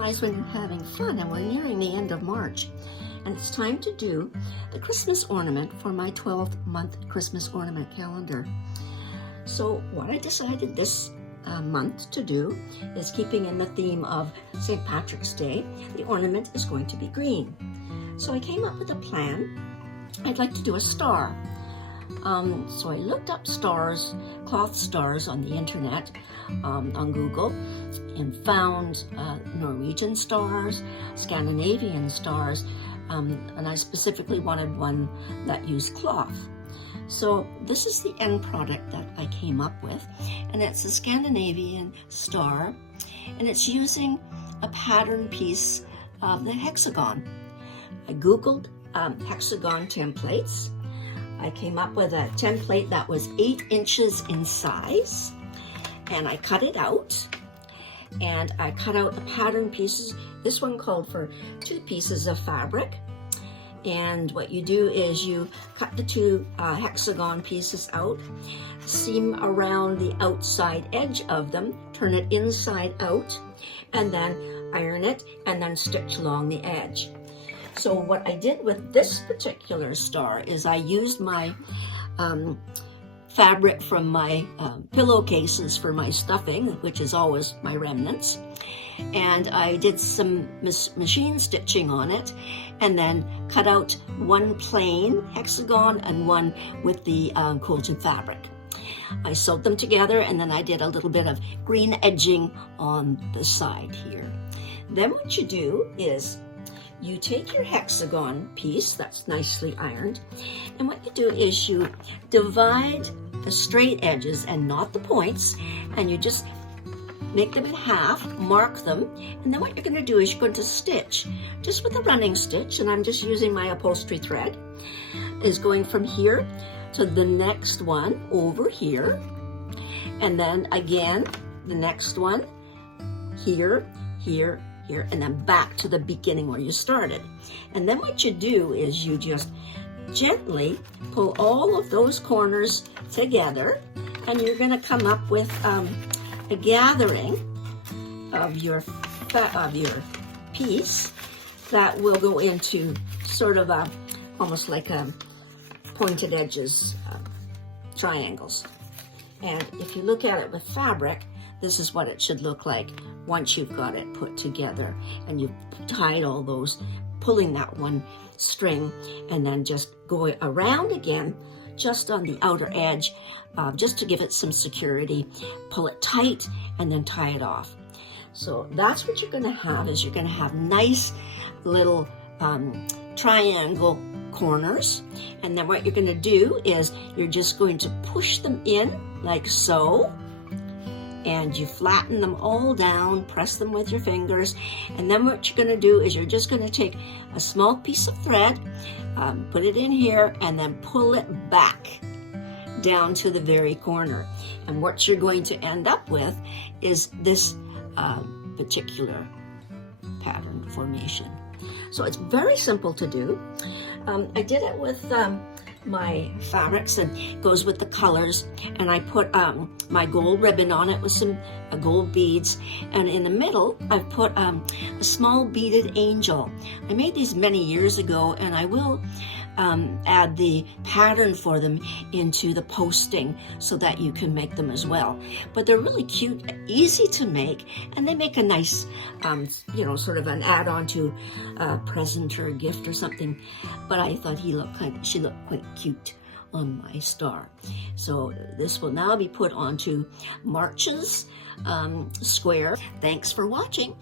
flies when you're having fun, and we're nearing the end of March. And it's time to do the Christmas ornament for my 12-month Christmas ornament calendar. So what I decided this month to do is, keeping in the theme of St. Patrick's Day, the ornament is going to be green. So I came up with a plan. I'd like to do a star. So I looked up stars, cloth stars on the internet, on Google, and found Norwegian stars, Scandinavian stars, and I specifically wanted one that used cloth. So this is the end product that I came up with, and it's a Scandinavian star, and it's using a pattern piece of the hexagon. I Googled hexagon templates. I came up with a template that was 8 inches in size, and I cut it out, and I cut out the pattern pieces. This one called for 2 pieces of fabric, and what you do is you cut the 2 hexagon pieces out, seam around the outside edge of them, turn it inside out, and then iron it, and then stitch along the edge. So what I did with this particular star is I used my fabric from my pillowcases for my stuffing, which is always my remnants, and I did some machine stitching on it, and then cut out one plain hexagon and one with the quilted fabric. I sewed them together, and then I did a little bit of green edging on the side here. Then what you do is you take your hexagon piece that's nicely ironed, and what you do is you divide the straight edges and not the points, and you just make them in half, mark them, and then what you're going to do is you're going to stitch just with a running stitch, and I'm just using my upholstery thread, is going from here to the next one over here, and then again the next one here, here, here, and then back to the beginning where you started. And then what you do is you just gently pull all of those corners together, and you're going to come up with a gathering of your piece that will go into sort of a almost like a pointed edges triangles. And if you look at it with fabric, this is what it should look like once you've got it put together and you've tied all those, pulling that one string and then just going around again just on the outer edge, just to give it some security. Pull it tight and then tie it off. So that's what you're going to have, is you're going to have nice little triangle corners, and then what you're going to do is you're just going to push them in like so, and you flatten them all down, press them with your fingers, and then what you're going to do is you're just going to take a small piece of thread, put it in here, and then pull it back down to the very corner. And what you're going to end up with is this particular pattern formation. So it's very simple to do. I did it with my fabrics, and it goes with the colors, and I put my gold ribbon on it with some gold beads, and in the middle I've put a small beaded angel. I made these many years ago, and I will add the pattern for them into the posting so that you can make them as well. But they're really cute, easy to make, and they make a nice sort of an add-on to a present or a gift or something. But I thought she looked quite cute on my star. So this will now be put onto March's square. Thanks for watching.